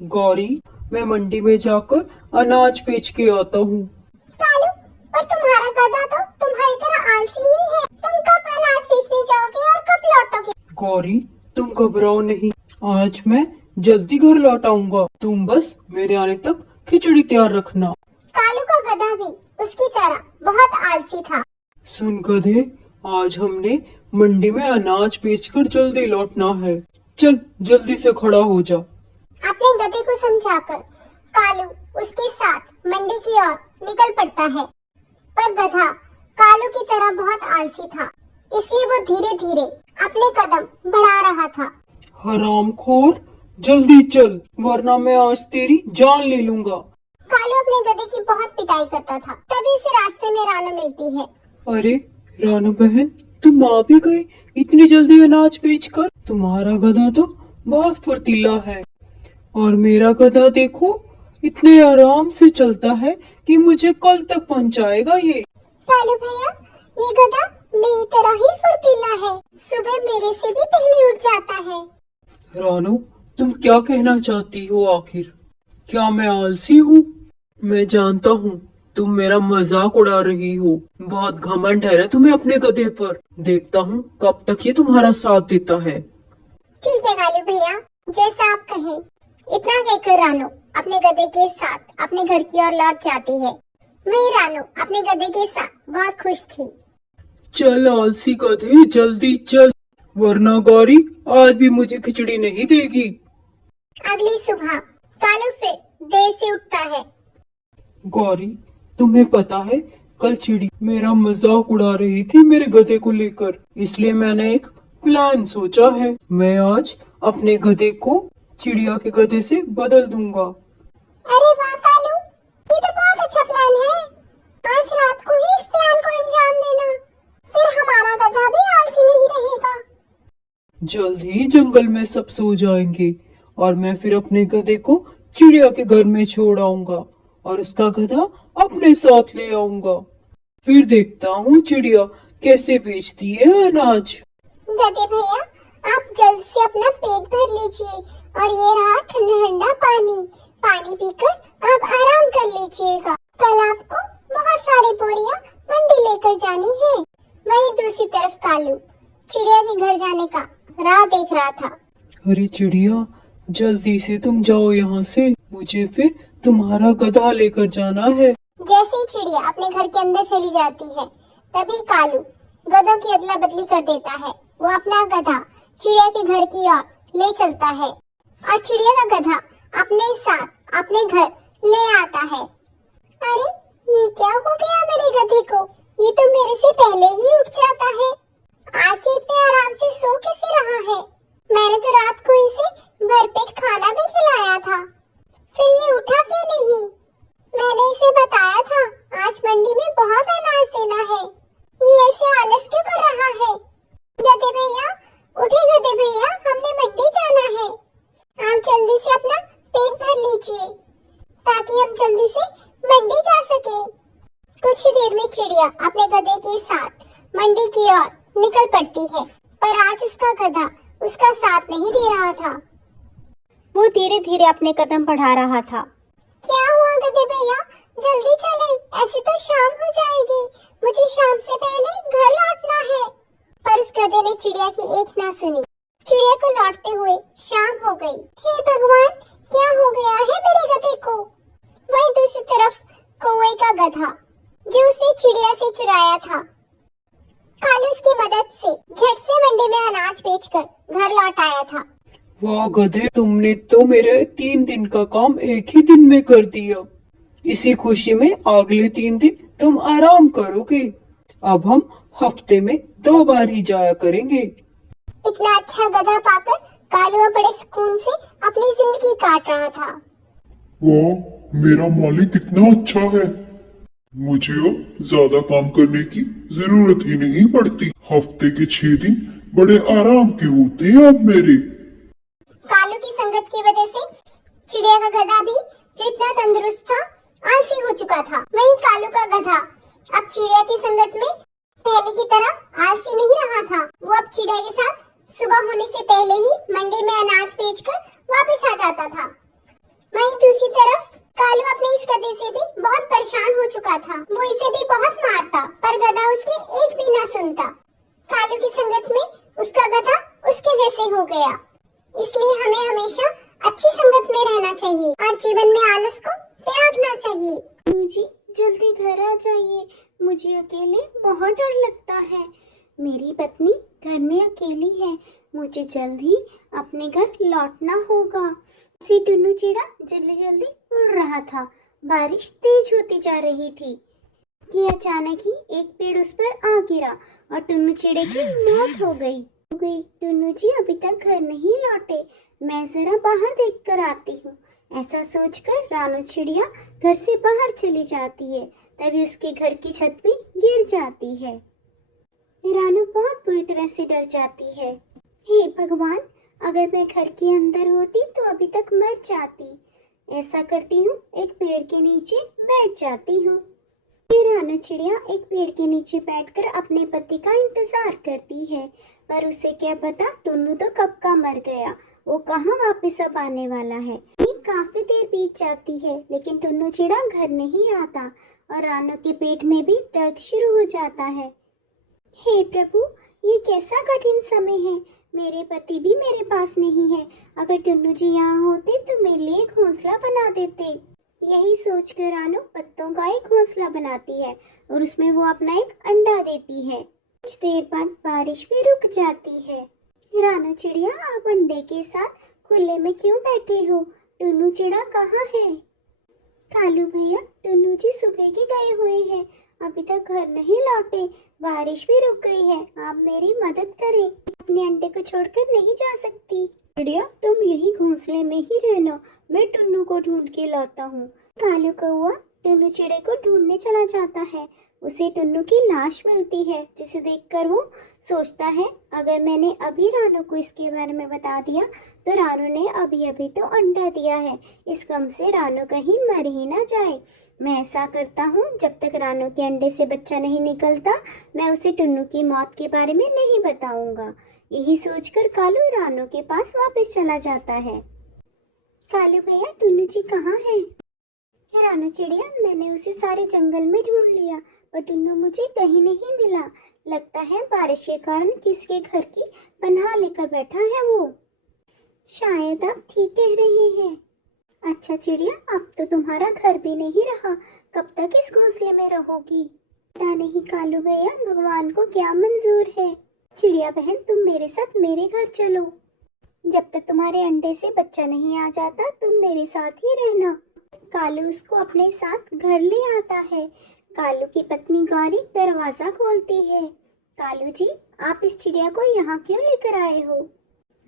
गौरी, मैं मंडी में जाकर अनाज बेच के आता हूँ। कालू, पर तुम्हारा गधा तो तुम्हारी तरह आलसी ही है। तुम कब अनाज बेचने जाओगे और कब लौटोगे? गौरी, तुम घबराओ नहीं, आज मैं जल्दी घर लौट आऊंगा। तुम बस मेरे आने तक खिचड़ी तैयार रखना। कालू का गधा भी उसकी तरह बहुत आलसी था। सुन गधे, आज हमने मंडी में अनाज बेचकर जल्दी लौटना है। चल जल्दी से खड़ा हो जा। अपने गधे को समझाकर कालू उसके साथ मंडी की ओर निकल पड़ता है। पर गधा कालू की तरह बहुत आलसी था, इसलिए वो धीरे धीरे अपने कदम बढ़ा रहा था। हरामखोर, जल्दी चल, वरना मैं आज तेरी जान ले लूंगा। कालू अपने गधे की बहुत पिटाई करता था। तभी उसे रास्ते में रानू मिलती है। अरे रानू बहन, तुम आ भी गई इतनी जल्दी अनाज बेचकर। तुम्हारा गधा तो बहुत फुर्तीला है और मेरा गधा देखो इतने आराम से चलता है कि मुझे कल तक पहुंचाएगा ये। कालू भैया, ये गधा मेरी तरह ही फुर्तीला है। सुबह मेरे से भी पहले उठ जाता है। रानू, तुम क्या कहना चाहती हो आखिर? क्या मैं आलसी हूँ? मैं जानता हूँ तुम मेरा मजाक उड़ा रही हो। बहुत घमंड है ना तुम्हें अपने गधे पर। देखता हूँ कब तक ये तुम्हारा साथ देता है। ठीक है कालू भैया, जैसा आप कहें। इतना कहकर रानू अपने गधे के साथ अपने घर की ओर लौट जाती है। वही रानू अपने गधे के साथ बहुत खुश थी। चल आलसी गधे, जल्दी चल, वरना गौरी आज भी मुझे खिचड़ी नहीं देगी। अगली सुबह कालू फिर देर से उठता है। गौरी, तुम्हें पता है कल चिड़ी मेरा मजाक उड़ा रही थी मेरे गधे को लेकर, इसलिए मैंने एक प्लान सोचा है। मैं आज अपने गधे को चिड़िया के गधे से बदल दूंगा। अरे वाह कालू, ये तो बहुत अच्छा प्लान है। आज रात को ही इस प्लान को अंजाम देना, फिर हमारा गधा भी आलसी नहीं रहेगा। जल्द ही जंगल में सब सो जाएंगे और मैं फिर अपने गधे को चिड़िया के घर में छोड़ आऊंगा और उसका गधा अपने साथ ले आऊंगा। फिर देखता हूँ चिड़िया कैसे बेचती है अनाज। गधे भैया, आप जल्द से अपना पेट भर लीजिए और ये रहा ठंडा ठंडा पानी। पानी पीकर आप आराम कर लीजिएगा। कल आपको बहुत सारी बोरियां मंडी लेकर जानी है। वहीं दूसरी तरफ कालू चिड़िया के घर जाने का राह देख रहा था। अरे चिड़िया, जल्दी से तुम जाओ यहाँ से, मुझे फिर तुम्हारा गधा लेकर जाना है। जैसे ही चिड़िया अपने घर के अंदर चली जाती है, तभी कालू गधों की अदला बदली कर देता है। वो अपना गधा चिड़िया के घर की ओर ले चलता है और चिड़िया का गधा अपने साथ अपने घर ले आता है। अरे ये क्या हो गया मेरे गधे को? ये तो मेरे से पहले ही उठ जाता है। आज ये इतने आराम से सो कैसे रहा है? मैंने तो रात को इसे भरपेट खाना भी खिलाया था, फिर ये उठा क्यों नहीं? मैंने इसे बताया था आज मंडी में बहुत अनाज देना है। ये ऐसे आलस क्यों कर रहा है? गधे भैया, उठे गधे भैया, हमने मंडी जाना है। आप जल्दी से अपना पेट भर लीजिए ताकि हम जल्दी से मंडी जा सके। कुछ ही देर में चिड़िया अपने गधे के साथ मंडी की ओर निकल पड़ती है, पर आज उसका गधा उसका साथ नहीं दे रहा था। वो धीरे धीरे अपने कदम बढ़ा रहा था। क्या हुआ गधे भैया, जल्दी चले, ऐसे तो शाम हो जाएगी। मुझे शाम से पहले घर लौटना है। पर उस गधे ने चिड़िया की एक ना सुनी। चिड़िया को लौटते हुए शाम हो गई। हे भगवान, क्या हो गया है मेरे गधे को? वहीं दूसरी तरफ कौवे का गधा जो उसने चिड़िया से चुराया था, कालू उसकी मदद से झट से मंडी में अनाज बेचकर घर लौट आया था। वाह गधे, तुमने तो मेरे 3 दिन का काम एक ही दिन में कर दिया। इसी खुशी में अगले 3 दिन तुम आराम करोगे। अब हम हफ्ते में 2 बार ही जाया करेंगे। इतना अच्छा गधा पाकर कालू बड़े सुकून से अपनी जिंदगी काट रहा था। वाह, मेरा मालिक कितना अच्छा है। मुझे अब ज्यादा काम करने की जरूरत ही नहीं पड़ती। हफ्ते के 6 दिन बड़े आराम के होते हैं अब मेरे। कालू की संगत की वजह से चिड़िया का गधा भी जो इतना तंदुरुस्त था, आलसी हो चुका था। वहीं कालू का गधा अब चिड़िया की संगत में पहले की तरह आलसी नहीं रहा था। वो अब चिड़िया के साथ सुबह होने से पहले ही मंडी में अनाज बेचकर वापस आ जाता था। वहीं दूसरी तरफ कालू अपने इस गधे से भी बहुत परेशान हो चुका था। वो इसे भी बहुत मारता, पर गधा उसकी एक भी ना सुनता। कालू की संगत में उसका गधा उसके जैसे हो गया। इसलिए हमें हमेशा अच्छी संगत में रहना चाहिए और जीवन में आलस को त्यागना चाहिए। मुझे जल्दी घर आ जाइए, मुझे अकेले बहुत डर लगता है। मेरी पत्नी घर में अकेली है, मुझे जल्द ही अपने घर लौटना होगा। सी टुन्नू चिड़ा जल्दी जल्दी उड़ रहा था। बारिश तेज होती जा रही थी कि अचानक ही एक पेड़ उस पर आ गिरा और टुन्नू चिड़े की मौत हो गई। टुन्नू जी अभी तक घर नहीं लौटे, मैं जरा बाहर देख कर आती हूँ। ऐसा सोचकर रानू चिड़िया घर से बाहर चली जाती है। तभी उसके घर की छत पे गिर जाती है। रानू बहुत बुरी तरह से डर जाती है। हे भगवान, अगर मैं घर के अंदर होती तो अभी तक मर जाती। ऐसा करती हूँ, एक पेड़ के नीचे बैठ जाती हूँ। फिर रानू चिड़िया एक पेड़ के नीचे बैठकर अपने पति का इंतजार करती है, पर उसे क्या पता टुन्नू तो कब का मर गया, वो कहाँ वापस अब आने वाला है। काफी देर बीत जाती है लेकिन टुन्नू चिड़ा घर नहीं आता और रानू के पेट में भी दर्द शुरू हो जाता है। हे प्रभु, ये कैसा कठिन समय है। मेरे पति भी मेरे पास नहीं है। अगर टुन्नू जी यहाँ होते तो मेरे लिए एक घोंसला बना देते। यही सोचकर रानू पत्तों का एक घोंसला बनाती है और उसमें वो अपना एक अंडा देती है। कुछ देर बाद बारिश भी रुक जाती है। रानू चिड़िया, आप अंडे के साथ खुले में क्यों बैठे हो? टुन्नू चिड़ा कहाँ है? कालू भैया, टुन्नू जी सुबह के गए हुए हैं, अभी तक घर नहीं लौटे। बारिश भी रुक गई है, आप मेरी मदद करें। अपने अंडे को छोड़कर नहीं जा सकती। चिड़िया, तुम यही घोंसले में ही रहना, मैं टुन्नू को ढूंढ के लाता हूँ। कालू कौआ टुन्नू चिड़े को ढूंढने चला जाता है। उसे टुन्नू की लाश मिलती है, जिसे देखकर वो सोचता है अगर मैंने अभी रानू को इसके बारे में बता दिया तो रानू ने अभी अभी तो अंडा दिया है, इस गम से रानू कहीं मर ही ना जाए। मैं ऐसा करता हूँ, जब तक रानू के अंडे से बच्चा नहीं निकलता मैं उसे टुन्नू की मौत के बारे में नहीं बताऊंगा। यही सोचकर कालू रानू के पास वापस चला जाता है। कालू भैया, टुन्नू जी कहाँ है? रानू चिड़िया, मैंने उसे सारे जंगल में ढूंढ लिया पर टुन्नू मुझे कहीं नहीं मिला। लगता है बारिश के कारण किसी के घर की पनाह लेकर बैठा है वो। शायद आप ठीक कह रहे हैं। अच्छा चिड़िया, अब तो तुम्हारा घर भी नहीं रहा, कब तक इस घोंसले में रहोगी? पता नहीं कालू भैया, भगवान को क्या मंजूर है। चिड़िया बहन, तुम मेरे साथ मेरे घर चलो। जब तक तुम्हारे अंडे से बच्चा नहीं आ जाता तुम मेरे साथ ही रहना। कालू उसको अपने साथ घर ले आता है। कालू की पत्नी गौरी दरवाजा खोलती है। कालू जी, आप इस चिड़िया को यहाँ क्यों लेकर आए हो?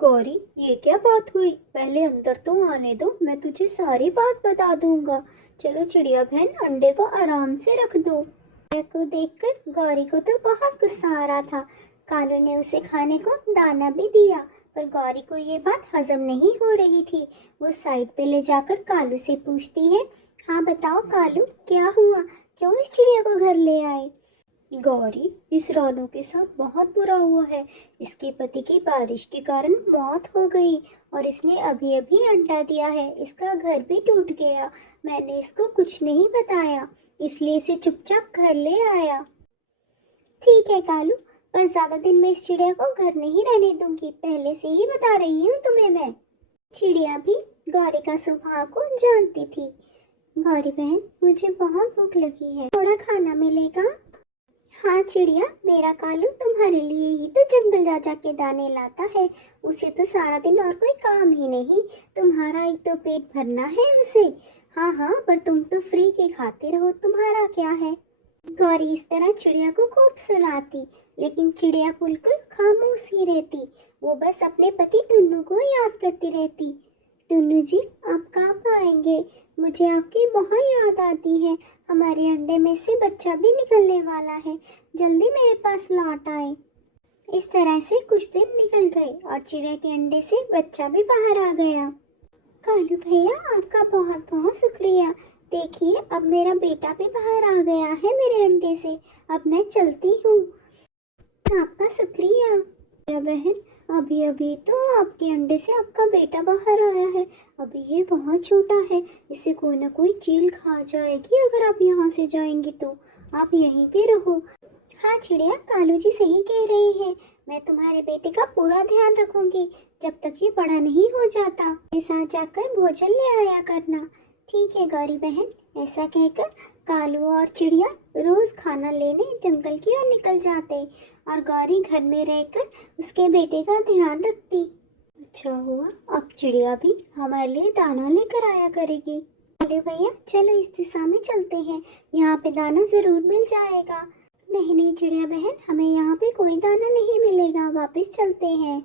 गौरी, ये क्या बात हुई? पहले अंदर तो आने दो, मैं तुझे सारी बात बता दूंगा। चलो चिड़िया बहन, अंडे को आराम से रख दो। चिड़िया को देखकर गौरी को तो बहुत गुस्सा आ रहा था। कालू ने उसे खाने को दाना भी दिया पर गौरी को ये बात हजम नहीं हो रही थी। वो साइड पे ले जाकर कालू से पूछती है, हाँ बताओ कालू, क्या हुआ, क्यों इस चिड़िया को घर ले आए? गौरी, इस रानू के साथ बहुत बुरा हुआ है। इसके पति की बारिश के कारण मौत हो गई और इसने अभी अभी अंडा दिया है। इसका घर भी टूट गया। मैंने इसको कुछ नहीं बताया, इसलिए इसे चुपचाप घर ले आया। ठीक है कालू, पर ज्यादा दिन मैं इस चिड़िया को घर नहीं रहने दूंगी, पहले से ही बता रही हूँ तुम्हें मैं। चिड़िया भी गौरी का स्वभाव को जानती थी। गौरी बहन, मुझे बहुत भूख लगी है, थोड़ा खाना मिलेगा? हाँ चिड़िया, मेरा कालू तुम्हारे लिए ही तो जंगल जा जा के दाने लाता है। उसे तो सारा दिन और कोई काम ही नहीं, तुम्हारा ही तो पेट भरना है उसे। हाँ हाँ, पर तुम तो फ्री के खाते रहो, तुम्हारा क्या है? गौरी इस तरह चिड़िया को खूब सुनाती, लेकिन चिड़िया बिल्कुल खामोश ही रहती। वो बस अपने पति टुन्नू को याद करती रहती। टुन्नू जी, आप कब आएंगे? मुझे आपकी बहुत याद आती है। हमारे अंडे में से बच्चा भी निकलने वाला है, जल्दी मेरे पास लौट आए। इस तरह से कुछ दिन निकल गए और चिड़िया के अंडे से बच्चा भी बाहर आ गया। कालू भैया, आपका बहुत बहुत शुक्रिया। देखिए, अब मेरा बेटा भी बाहर आ गया है मेरे अंडे से। अब मैं चलती हूँ। आपका शुक्रिया। बहन, अभी अभी तो आपके अंडे से आपका बेटा बाहर आया है। अभी ये बहुत छोटा है, इसे कोई ना कोई चील खा जाएगी अगर आप यहाँ से जाएंगी तो। आप यहीं पे रहो। हाँ चिड़िया, कालू जी सही कह रही है। मैं तुम्हारे बेटे का पूरा ध्यान रखूंगी जब तक ये बड़ा नहीं हो जाता। मेरे साथ जाकर भोजन ले आया करना। ठीक है गौरी बहन। ऐसा कहकर कालू और चिड़िया रोज खाना लेने जंगल की ओर निकल जाते और गौरी घर में रहकर उसके बेटे का ध्यान रखती। अच्छा हुआ, अब चिड़िया भी हमारे लिए दाना लेकर आया करेगी। अरे भैया चलो इस दिशा में चलते हैं, यहाँ पे दाना जरूर मिल जाएगा। नहीं नहीं चिड़िया बहन, हमें यहाँ पे कोई दाना नहीं मिलेगा, वापस चलते हैं।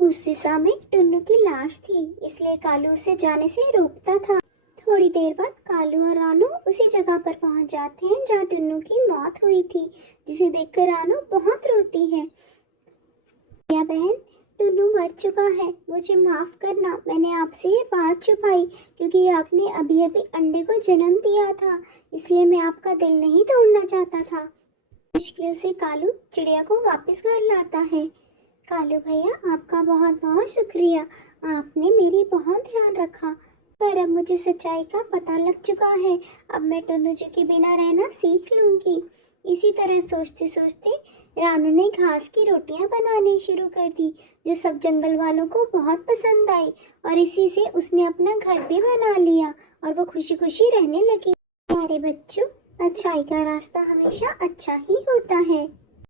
उस दिशा में टुन्नू की लाश थी, इसलिए कालू उसे जाने से रोकता था। थोड़ी देर बाद कालू और रानू उसी जगह पर पहुंच जाते हैं जहाँ टुन्नू की मौत हुई थी, जिसे देखकर रानू बहुत रोती है। चिड़िया बहन, टुन्नू मर चुका है, मुझे माफ करना। मैंने आपसे ये बात छुपाई क्योंकि आपने अभी अभी अंडे को जन्म दिया था, इसलिए मैं आपका दिल नहीं तोड़ना चाहता था। मुश्किल से कालू चिड़िया को वापस घर लाता है। कालू भैया आपका बहुत बहुत शुक्रिया, आपने मेरी बहुत ध्यान रखा। पर अब मुझे सच्चाई का पता लग चुका है, अब मैं टुन्नू जी के बिना रहना सीख लूँगी। इसी तरह सोचते सोचते रानू ने घास की रोटियां बनानी शुरू कर दी, जो सब जंगल वालों को बहुत पसंद आई और इसी से उसने अपना घर भी बना लिया और वो खुशी खुशी रहने लगी। प्यारे बच्चों, अच्छाई का रास्ता हमेशा अच्छा ही होता है।